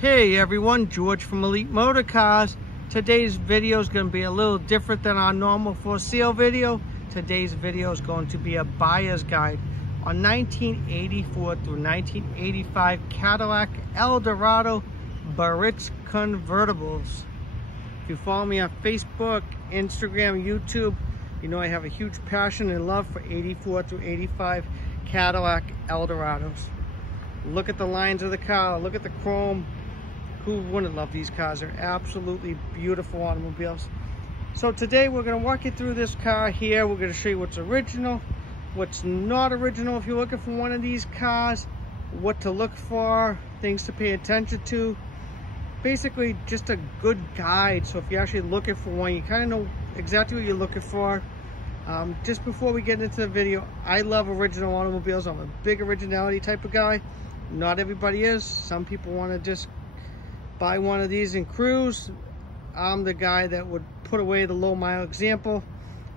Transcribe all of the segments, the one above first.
Hey everyone, George from Elite Motor Cars. Today's video is going to be a little different than our normal for sale video. Today's video is going to be a buyer's guide on 1984 through 1985 Cadillac Eldorado Barrett's convertibles. If you follow me on Facebook, Instagram, YouTube, you know I have a huge passion and love for 84 through 85 Cadillac Eldorados. Look at the lines of the car, look at the chrome. Who wouldn't love these cars? They're absolutely beautiful automobiles. So today we're going to walk you through this car here. We're going to show you what's original, what's not original if you're looking for one of these cars, what to look for, things to pay attention to. Basically just a good guide, so if you're actually looking for one, you kind of know exactly what you're looking for. Just before we get into the video, I love original automobiles. I'm a big originality type of guy. Not everybody is. Some people want to just buy one of these and cruise. I'm the guy that would put away the low mile example,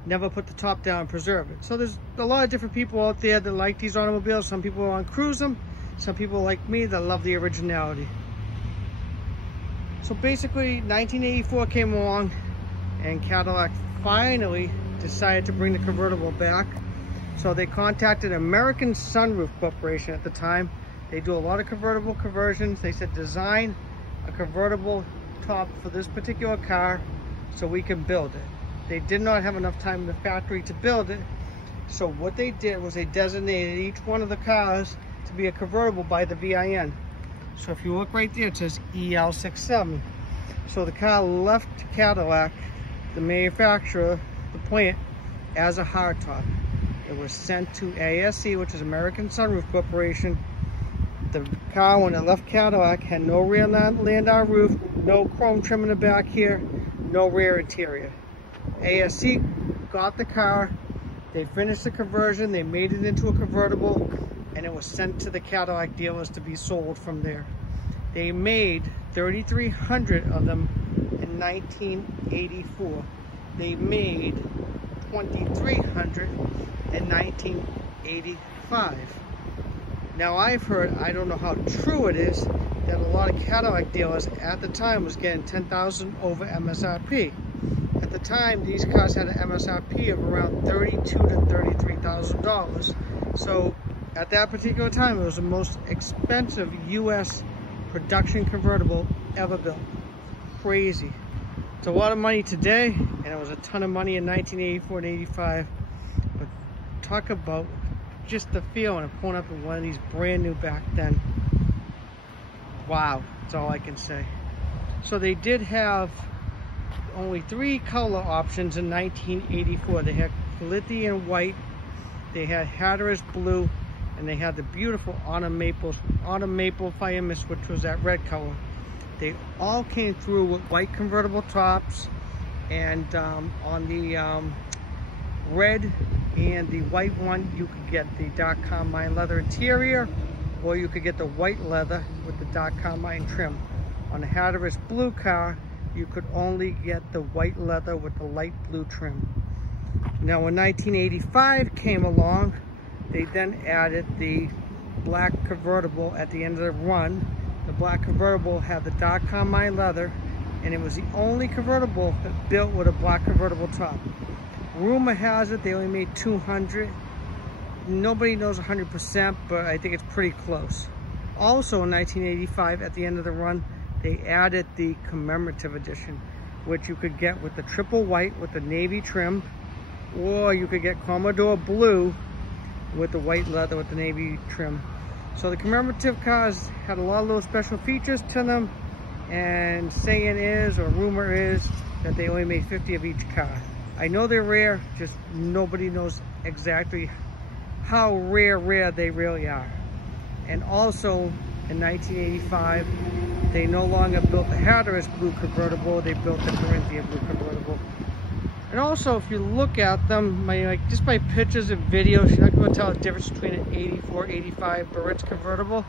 never put the top down and preserve it. So there's a lot of different people out there that like these automobiles. Some people want to cruise them. Some people like me that love the originality. So basically 1984 came along and Cadillac finally decided to bring the convertible back. So they contacted American Sunroof Corporation at the time. They do a lot of convertible conversions. They said design a convertible top for this particular car so we can build it. They did not have enough time in the factory to build it, so what they did was they designated each one of the cars to be a convertible by the VIN. So if you look right there, it says EL67. So the car left Cadillac, the manufacturer, the plant, as a hardtop. It was sent to ASC, which is American Sunroof Corporation. The car, when it left Cadillac, had no rear landau roof, no chrome trim in the back here, no rear interior. ASC got the car, they finished the conversion, they made it into a convertible, and it was sent to the Cadillac dealers to be sold from there. They made 3,300 of them in 1984. They made 2,300 in 1985. Now I've heard, I don't know how true it is, that a lot of Cadillac dealers at the time was getting $10,000 over MSRP. At the time, these cars had an MSRP of around $32,000 to $33,000. So at that particular time, it was the most expensive U.S. production convertible ever built. Crazy. It's a lot of money today, and it was a ton of money in 1984 and 85. But talk about just the feeling of pulling up in one of these brand new back then. Wow, that's all I can say. So they did have only 3 color options in 1984. They had Lithium white, they had Hatteras blue, and they had the beautiful autumn maple fire mist, which was that red color. They all came through with white convertible tops, and on the red and the white one, you could get the dark carmine leather interior, or you could get the white leather with the dark carmine trim. On the Hatteras blue car, you could only get the white leather with the light blue trim. Now when 1985 came along, they then added the black convertible at the end of the run. The black convertible had the dark carmine leather, and it was the only convertible built with a black convertible top. Rumor has it they only made 200. Nobody knows 100%, but I think it's pretty close. Also in 1985, at the end of the run, they added the Commemorative Edition, which you could get with the triple white with the navy trim, or you could get Commodore blue with the white leather with the navy trim. So the commemorative cars had a lot of little special features to them, and saying is, or rumor is, that they only made 50 of each car. I know they're rare, just nobody knows exactly how rare they really are. And also in 1985, they no longer built the Hatteras blue convertible, they built the Corinthian blue convertible. And also, if you look at them, just by pictures and videos, you're not going to tell the difference between an 84, 85 Barrett's convertible.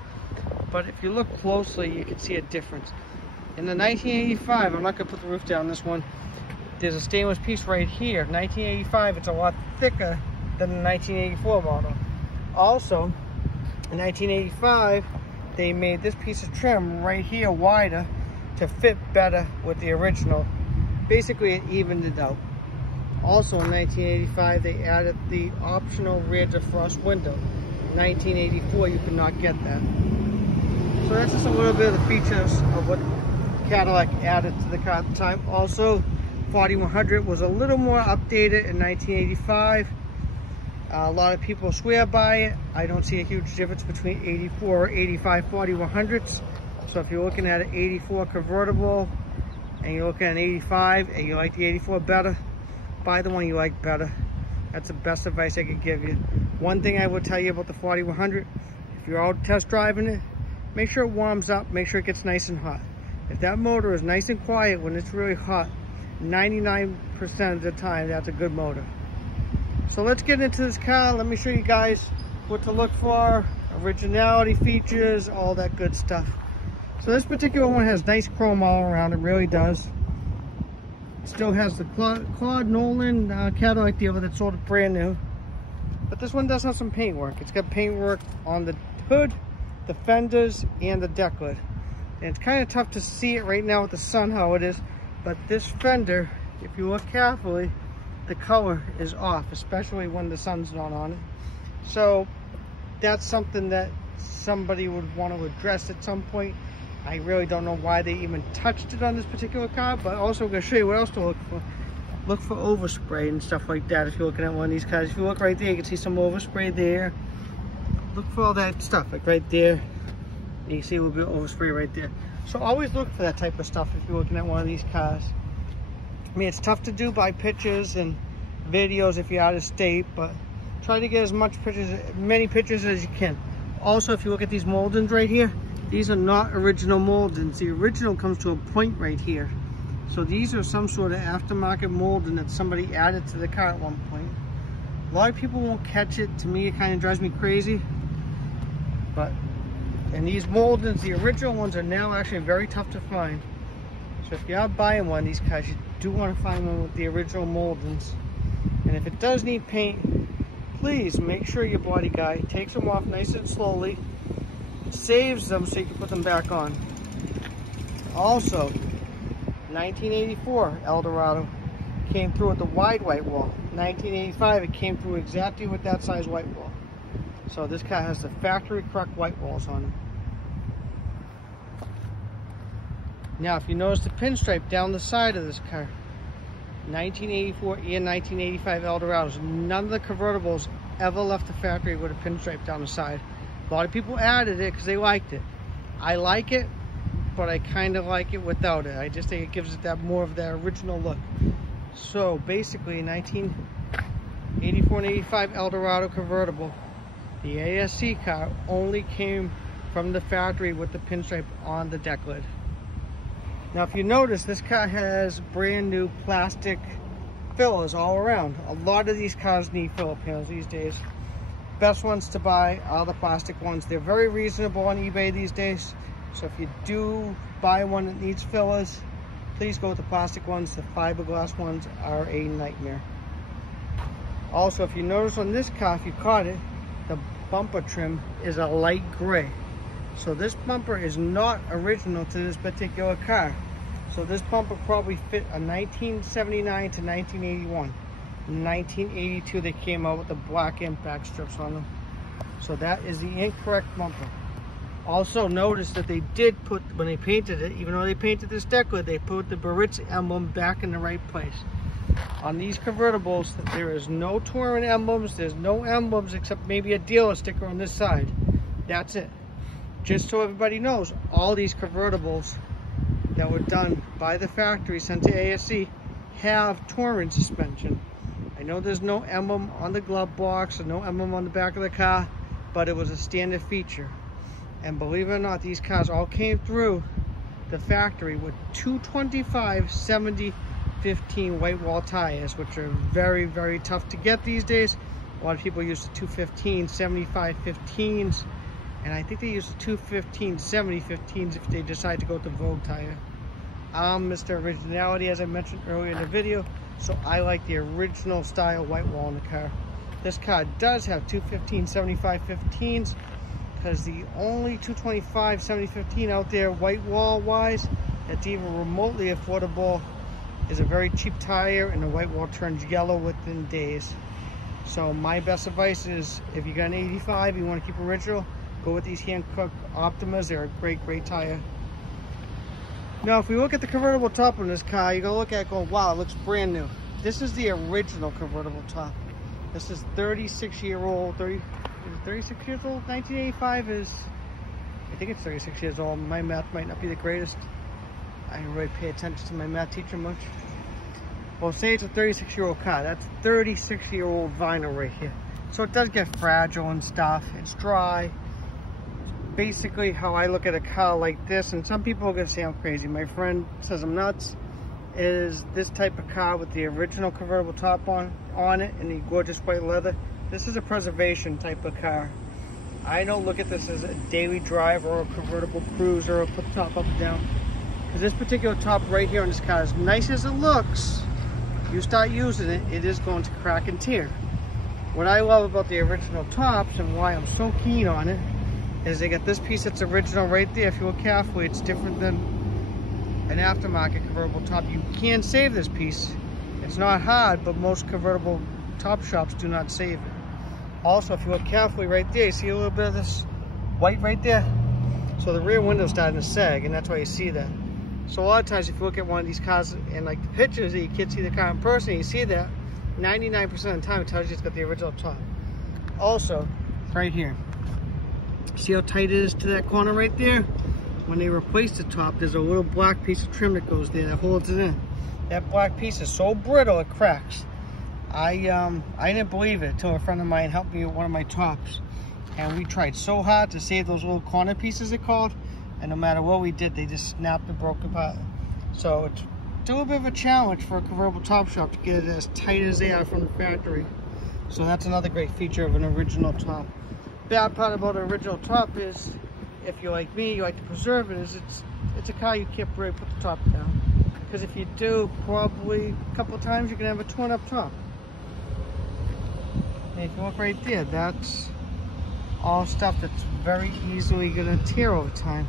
But if you look closely, you can see a difference. In the 1985, I'm not going to put the roof down this one, there's a stainless piece right here. 1985, it's a lot thicker than the 1984 model. Also, in 1985, they made this piece of trim right here wider to fit better with the original. Basically, it evened it out. Also in 1985, they added the optional rear defrost window. In 1984, you could not get that. So that's just a little bit of the features of what Cadillac added to the car at the time. Also, 4100 was a little more updated in 1985. A lot of people swear by it. I don't see a huge difference between 84 or 85 4100s. So if you're looking at an 84 convertible and you're looking at an 85 and you like the 84 better, buy the one you like better. That's the best advice I could give you. One thing I would tell you about the 4100, if you're out test driving it, make sure it warms up, make sure it gets nice and hot. If that motor is nice and quiet when it's really hot, 99% of the time, that's a good motor. So let's get into this car. Let me show you guys what to look for, originality, features, all that good stuff. So this particular one has nice chrome all around, it really does. It still has the Claude Nolan Cadillac dealer that's sort of brand new. But this one does have some paint work. It's got paint work on the hood, the fenders, and the deck lid. And it's kind of tough to see it right now with the sun how it is, but this fender, if you look carefully, the color is off, especially when the sun's not on it. So that's something that somebody would want to address at some point. I really don't know why they even touched it on this particular car, but also I'm going to show you what else to look for. Look for overspray and stuff like that if you're looking at one of these cars. If you look right there, you can see some overspray there. Look for all that stuff, like right there. You see a little bit of overspray right there. So always look for that type of stuff if you're looking at one of these cars. I mean, it's tough to do by pictures and videos if you're out of state, but try to get as many pictures as you can. Also, if you look at these moldings right here, these are not original moldings. The original comes to a point right here. So these are some sort of aftermarket molding that somebody added to the car at one point. A lot of people won't catch it. To me, it kind of drives me crazy. And these moldings, the original ones, are now actually very tough to find. So if you are buying one of these cars, you do want to find one with the original moldings. And if it does need paint, please make sure your body guy takes them off nice and slowly, saves them so you can put them back on. Also, 1984 Eldorado came through with the wide white wall. 1985 it came through exactly with that size white wall. So this car has the factory correct white walls on it. Now if you notice the pinstripe down the side of this car, 1984 and 1985 Eldorados, none of the convertibles ever left the factory with a pinstripe down the side. A lot of people added it because they liked it. I like it, but I kind of like it without it. I just think it gives it that more of that original look. So basically 1984 and 85 Eldorado convertible, the ASC car only came from the factory with the pinstripe on the deck lid. Now if you notice, this car has brand new plastic fillers all around. A lot of these cars need filler panels these days. Best ones to buy are the plastic ones. They're very reasonable on eBay these days. So if you do buy one that needs fillers, please go with the plastic ones. The fiberglass ones are a nightmare. Also, if you notice on this car, if you caught it, the bumper trim is a light gray. So this bumper is not original to this particular car. So this bumper probably fit a 1979 to 1981. In 1982 they came out with the black impact strips on them. So that is the incorrect bumper. Also notice that they did put, when they painted it, even though they painted this deck lid, they put the Baritz emblem back in the right place. On these convertibles, there is no Touring emblems, there's no emblems except maybe a dealer sticker on this side. That's it. Just so everybody knows, all these convertibles that were done by the factory sent to ASC have Touring suspension. I know there's no emblem on the glove box or no emblem on the back of the car, but it was a standard feature. And believe it or not, these cars all came through the factory with 225/70/15 white wall tires, which are very, very tough to get these days. A lot of people use the 215/75/15s, and I think they use the 215/70/15s if they decide to go with the Vogue tire. I'm Mr. Originality, as I mentioned earlier in the video, so I like the original style white wall in the car. This car does have 215/75/15s because the only 225 7015 out there white wall wise that's even remotely affordable is a very cheap tire, and the white wall turns yellow within days. So my best advice is, if you got an 85, you want to keep original, go with these Hankook Optimas. They're a great tire. Now if we look at the convertible top on this car, you're gonna look at it going, wow, it looks brand new. This is the original convertible top. This is 36 years old. 36 years old? 1985 is, I think it's 36 years old. My math might not be the greatest. I didn't really pay attention to my math teacher much. Well, say it's a 36-year-old car. That's 36-year-old vinyl right here. So it does get fragile and stuff. It's dry. Basically, how I look at a car like this, and some people are gonna say I'm crazy. My friend says I'm nuts. Is this type of car with the original convertible top on it and the gorgeous white leather. This is a preservation type of car. I don't look at this as a daily drive or a convertible cruiser or put the top up and down. Because this particular top right here on this car, as nice as it looks, you start using it, it is going to crack and tear. What I love about the original tops and why I'm so keen on it is they got this piece that's original right there. If you look carefully, it's different than an aftermarket convertible top. You can save this piece. It's not hard, but most convertible top shops do not save it. Also, if you look carefully right there, you see a little bit of this white right there? So the rear window's starting to sag, and that's why you see that. So a lot of times if you look at one of these cars in like the pictures, you can't see the car in person, you see that 99% of the time it tells you it's got the original top. Also, right here, see how tight it is to that corner right there? When they replace the top, there's a little black piece of trim that goes there that holds it in. That black piece is so brittle it cracks. I didn't believe it until a friend of mine helped me with one of my tops, and we tried so hard to save those little corner pieces, they're called, and no matter what we did, they just snapped and broke apart. So it's a little bit of a challenge for a convertible top shop to get it as tight as they are from the factory. So that's another great feature of an original top. Bad part about an original top is, if you're like me, you like to preserve it, is it's a car you can't really put the top down. Because if you do, probably a couple of times you can have a torn up top. And if you look right there, that's all stuff that's very easily gonna tear over time.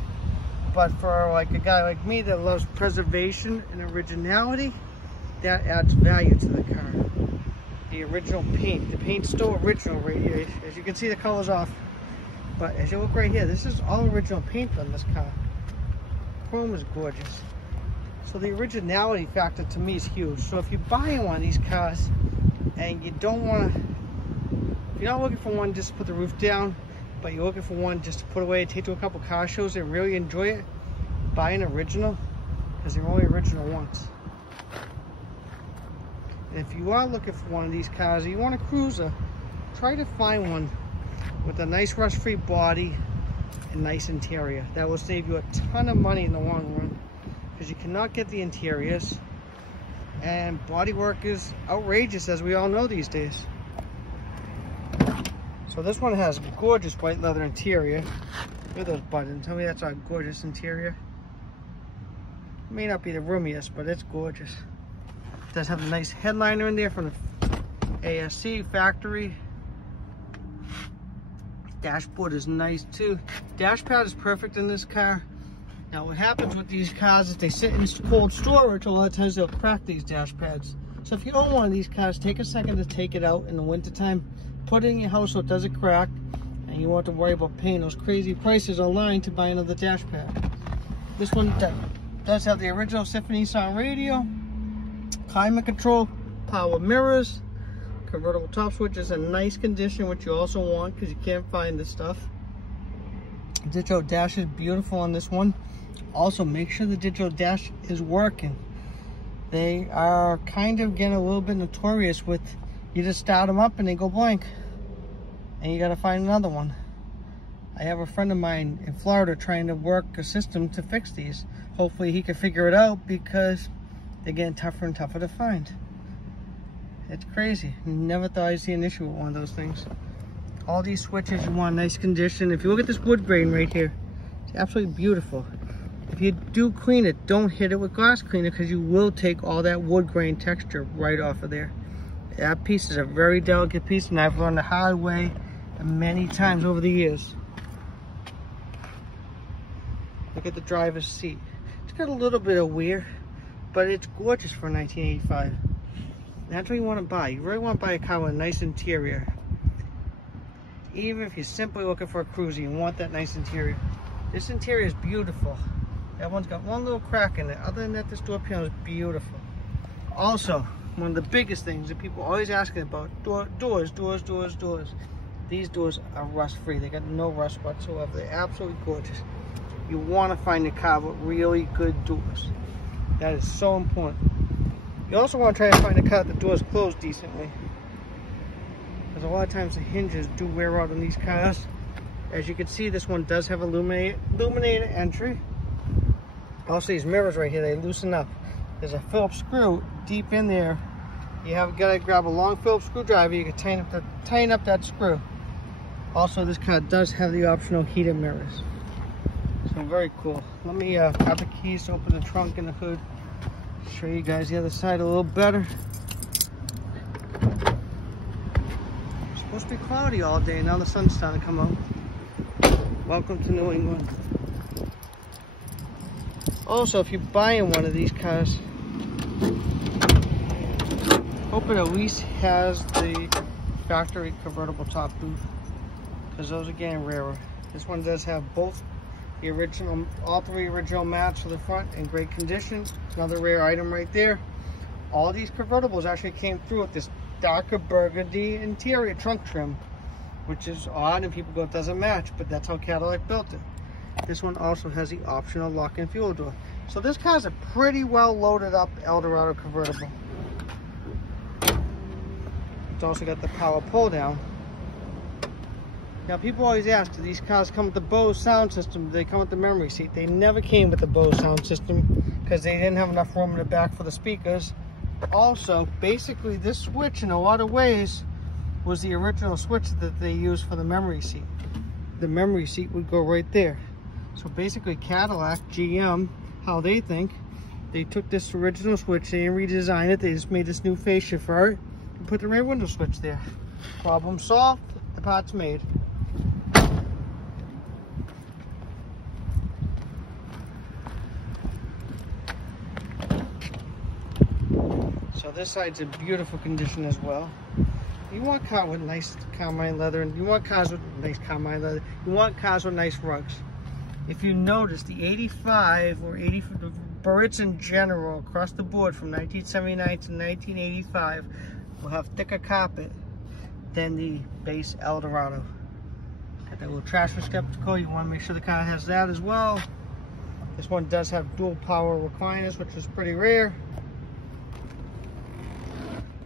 But for like a guy like me that loves preservation and originality, that adds value to the car. The original paint, the paint's still original right here. As you can see, the color's off. But as you look right here, this is all original paint on this car. Chrome is gorgeous. So the originality factor to me is huge. So if you're buying one of these cars and you don't want to, if you're not looking for one just to put the roof down, but you're looking for one just to put away, take to a couple car shows and really enjoy it, buy an original, because they're only original once. And if you are looking for one of these cars and you want a cruiser, try to find one with a nice rust-free body and nice interior. That will save you a ton of money in the long run, because you cannot get the interiors, and bodywork is outrageous, as we all know these days. So this one has gorgeous white leather interior. Look at those buttons. Tell me that's a gorgeous interior. It may not be the roomiest, but it's gorgeous. It does have a nice headliner in there from the ASC factory. Dashboard is nice too. Dash pad is perfect in this car. Now what happens with these cars is they sit in cold storage. A lot of times they'll crack these dash pads. So if you own one of these cars, take a second to take it out in the wintertime. Put it in your house so it doesn't crack, and you won't have to worry about paying those crazy prices online to buy another dash pad. This one does have the original Symphony sound radio, climate control, power mirrors, convertible top switch is in nice condition, which you also want because you can't find this stuff. Digital dash is beautiful on this one. Also, make sure the digital dash is working. They are kind of getting a little bit notorious with, you just start them up and they go blank, and you got to find another one. I have a friend of mine in Florida trying to work a system to fix these. Hopefully he can figure it out, because they're getting tougher and tougher to find. It's crazy. Never thought I'd see an issue with one of those things. All these switches you want nice condition. If you look at this wood grain right here, it's absolutely beautiful. If you do clean it, don't hit it with glass cleaner, because you will take all that wood grain texture right off of there. That piece is a very delicate piece, and I've learned the hard way many times over the years. Look at the driver's seat. It's got a little bit of wear, but it's gorgeous for 1985. That's what you want to buy. You really want to buy a car with a nice interior. Even if you're simply looking for a cruiser, you want that nice interior. This interior is beautiful. That one's got one little crack in it. Other than that, this door panel is beautiful. Also, one of the biggest things that people are always asking about, doors. These doors are rust-free. They got no rust whatsoever. They're absolutely gorgeous. You want to find a car with really good doors. That is so important. You also want to try to find a car that the doors close decently. Because a lot of times the hinges do wear out on these cars. As you can see, this one does have illuminated entry. Also, these mirrors right here, they loosen up. There's a Phillips screw deep in there. You have got to grab a long Phillips screwdriver. You can tighten up that screw. Also, this car does have the optional heated mirrors. So very cool. Let me grab the keys to open the trunk and the hood. Show you guys the other side a little better. It's supposed to be cloudy all day. Now the sun's starting to come out. Welcome to New England. Also, if you're buying one of these cars, hope it at least has the factory convertible top roof, because those are getting rarer. This one does have both the original, all three original mats to the front in great condition. Another rare item right there. All these convertibles actually came through with this darker burgundy interior trunk trim, which is odd and people go, it doesn't match, but that's how Cadillac built it. This one also has the optional lock-in fuel door. So this car's a pretty well loaded up Eldorado convertible. It's also got the power pull down. Now people always ask, do these cars come with the Bose sound system? Do they come with the memory seat? They never came with the Bose sound system because they didn't have enough room in the back for the speakers. Also, basically this switch in a lot of ways was the original switch that they used for the memory seat. The memory seat would go right there. So basically Cadillac, GM, how they think, they took this original switch, they didn't redesign it, they just made this new fascia for it and put the rear window switch there. Problem solved, the part's made. So this side's in beautiful condition as well. You want a car with nice carmine leather, and you want cars with nice carmine leather. You want cars with nice rugs. If you notice, the 85 or 80 Barretts in general across the board from 1979 to 1985 will have thicker carpet than the base Eldorado. Got that little trash receptacle. You want to make sure the car has that as well. This one does have dual power recliners, which is pretty rare.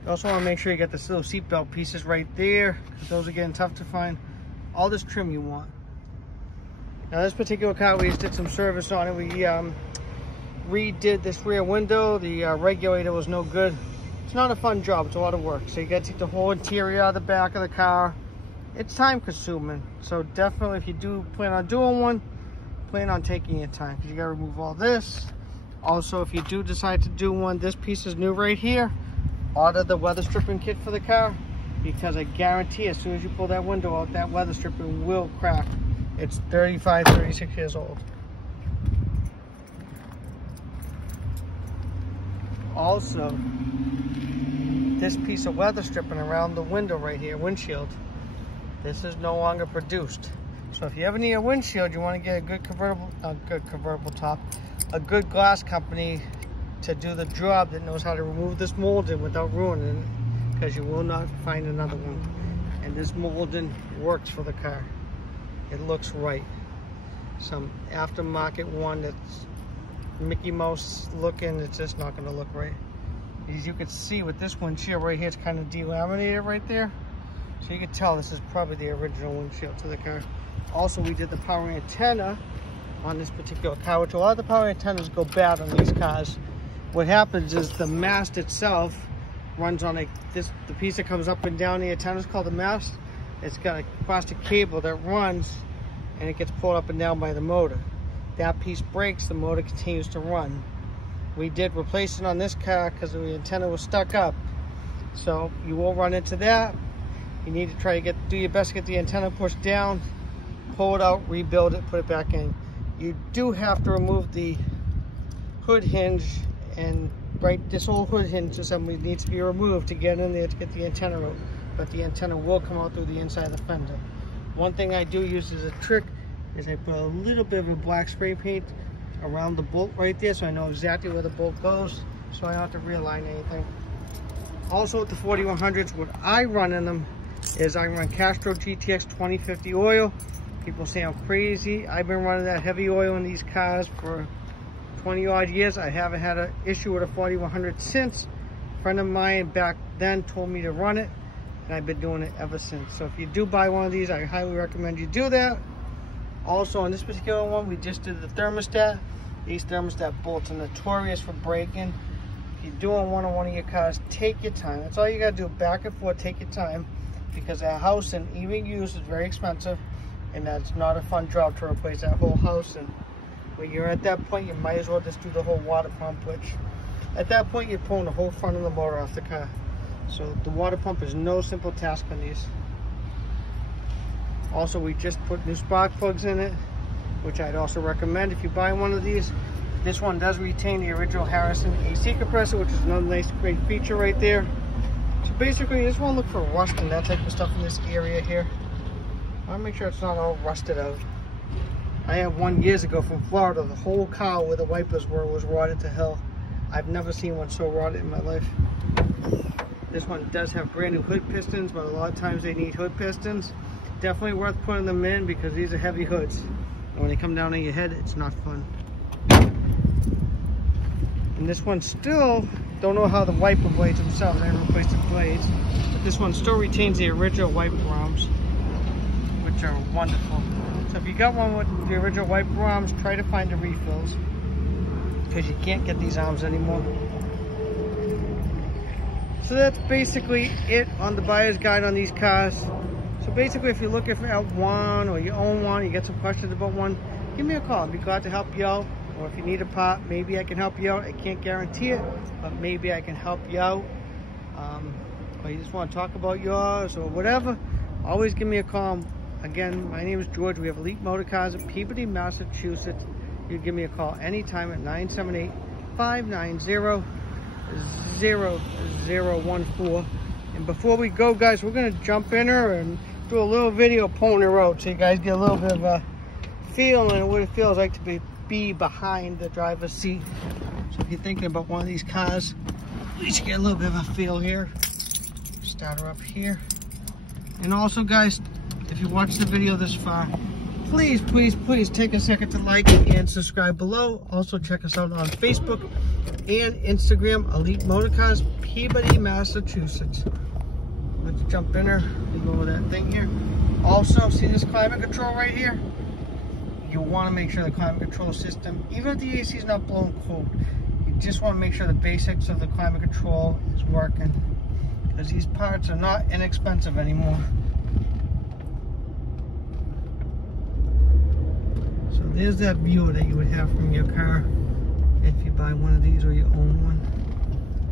You also want to make sure you get this little seatbelt pieces right there, because those are getting tough to find. All this trim you want. Now this particular car, we just did some service on it. We redid this rear window. The regulator was no good. It's not a fun job, it's a lot of work. So you got to take the whole interior out of the back of the car. It's time consuming. So definitely if you do plan on doing one, plan on taking your time, because you got to remove all this. Also, if you do decide to do one, this piece is new right here. Order the weather stripping kit for the car, because I guarantee as soon as you pull that window out, that weather stripping will crack. It's 35, 36 years old. Also, this piece of weather stripping around the window right here, windshield, this is no longer produced. So if you ever need a windshield, you want to get a good convertible top, a good glass company to do the job that knows how to remove this molding without ruining it, because you will not find another one. And this molding works for the car. It looks right. Some aftermarket one that's Mickey Mouse looking, it's just not going to look right. As you can see with this windshield right here, it's kind of delaminated right there. So you can tell this is probably the original windshield to the car. Also, we did the power antenna on this particular car, which a lot of the power antennas go bad on these cars. What happens is the mast itself runs on the piece that comes up and down the antenna is called the mast. It's got a plastic cable that runs and it gets pulled up and down by the motor. That piece breaks, the motor continues to run. We did replace it on this car because the antenna was stuck up. So you will run into that. You need to try to do your best to get the antenna pushed down, pull it out, rebuild it, put it back in. you do have to remove the hood hinge, and this whole hood hinge assembly needs to be removed to get in there to get the antenna out. But the antenna will come out through the inside of the fender. One thing I do use as a trick is I put a little bit of a black spray paint around the bolt right there, so I know exactly where the bolt goes, so I don't have to realign anything. Also with the 4100s, what I run in them is I run Castro GTX 2050 oil. People say I'm crazy. I've been running that heavy oil in these cars for 20 odd years. I haven't had an issue with a 4100 since. A friend of mine back then told me to run it, and I've been doing it ever since. So if you do buy one of these, I highly recommend you do that. Also on this particular one, we just did the thermostat. These thermostat bolts are notorious for breaking. If you're doing one on one of your cars, take your time. That's all you gotta do, back and forth, take your time, because that house, and even used, is very expensive, and that's not a fun job to replace that whole house. And when you're at that point, you might as well just do the whole water pump, which at that point you're pulling the whole front of the motor off the car. So the water pump is no simple task on these. Also, we just put new spark plugs in it, which I'd also recommend if you buy one of these. This one does retain the original Harrison AC compressor, which is another nice, great feature right there. So basically, you just want to look for rust and that type of stuff in this area here. I want to make sure it's not all rusted out. I had one years ago from Florida. The whole car where the wipers were was rotted to hell. I've never seen one so rotted in my life. This one does have brand new hood pistons, but a lot of times they need hood pistons. Definitely worth putting them in because these are heavy hoods. And when they come down on your head, it's not fun. And this one still, don't know how the wiper blades themselves, I replaced the blades, but this one still retains the original wiper arms, which are wonderful. So if you got one with the original wiper arms, try to find the refills, because you can't get these arms anymore. So that's basically it on the buyer's guide on these cars. So basically, if you're looking for one or you own one, you get some questions about one, give me a call. I'd be glad to help you out. Or if you need a part, maybe I can help you out. I can't guarantee it, but maybe I can help you out. Or you just want to talk about yours or whatever, always give me a call. Again, my name is George. We have Elite Motor Cars in Peabody, Massachusetts. You can give me a call anytime at 978-590-0014. And before we go, guys, we're going to jump in her and do a little video pulling her out so you guys get a little bit of a feel and what it feels like to be behind the driver's seat. So if you're thinking about one of these cars, at least you get a little bit of a feel here. Start her up here. And also, guys, if you watched the video this far, please take a second to like and subscribe below. Also check us out on Facebook and Instagram, Elite Motor Cars, Peabody, Massachusetts. Let's jump in her and go over that thing here. Also, see this climate control right here? You want to make sure the climate control system, even if the AC is not blowing cold, you just want to make sure the basics of the climate control is working, because these parts are not inexpensive anymore. So there's that view that you would have from your car if you buy one of these or you own one.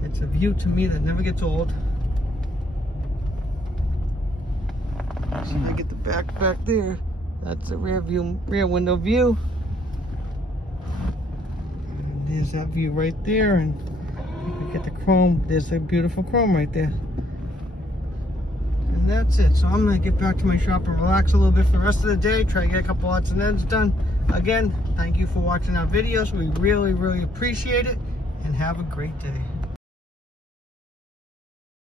It's a view to me that never gets old. So I get the back there. That's the rear window view. And there's that view right there, and you can get the chrome. There's a beautiful chrome right there. And that's it. So I'm gonna get back to my shop and relax a little bit for the rest of the day. Try to get a couple odds and ends done. Again, thank you for watching our videos. We really appreciate it, and have a great day.